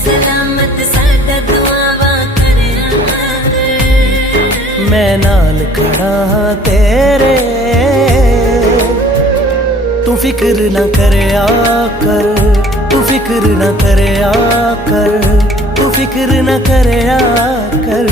सलामत साडा दुआवां करिया कर। मैं नाल खड़ा हां तेरे, तू फिक्र ना करया कर, तू फिक्र ना करया कर, तू फिक्र ना करया कर।